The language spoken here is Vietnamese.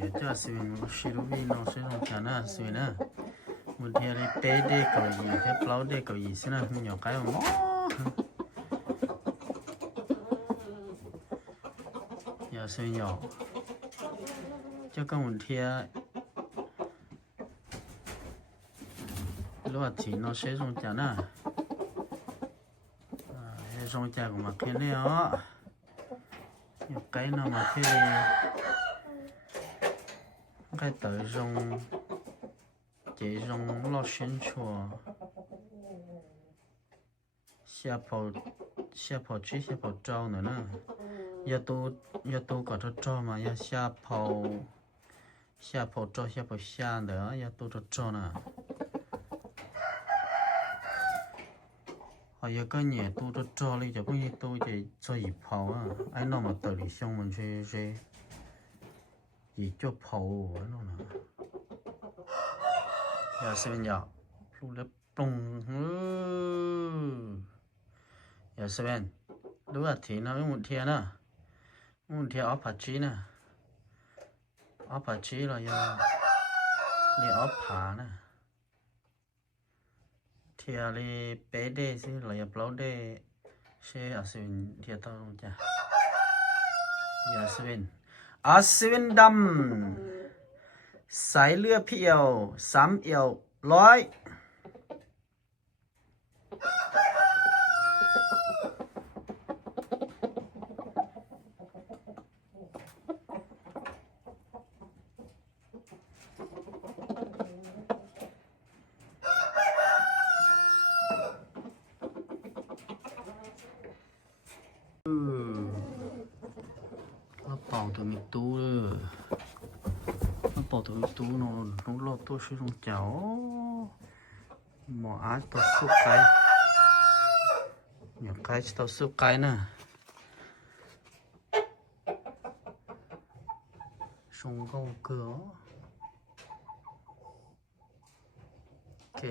Ya cha svin shiruvi no se no chana svina. Mudheri tede ko yi he plaude ko yi sina nyo kai mo. Ya svin yo. Cho con một thia lúc thì nó sẽ dùng chả nè dùng chả của mặt cái này ó cái nào mà cái tự dùng chỉ dùng lo xuyên chùa xe phò trâu nữa nè giờ tu có trâu mà giờ xe phò trâu nữa giờ tu trâu nè họ giờ cái nhẹ tu trâu đi cho cũng tu chỉ cho gì phò á ai nó mà tự đi xong mình sẽ gì cho phò nó nè giờ xem giờ lúc đó bông giờ xem lúc đó thì nó một thiên nè một thiên ốp hạt chí nè ốp hạt chí rồi giờ đi ốp phá nè thì đi bé đê xí rồi giờ bao đê sẽ ở xem thì tao không chả giờ xemดำสายเลือดเพียว3เอี่ยว100bảo tụi mình tu rồi nó bảo tụi mình tu nó lo tôi sử dụng cháu mỏ ái tao sức cái nhiều cái tao sức cái nè xong câu cửa ok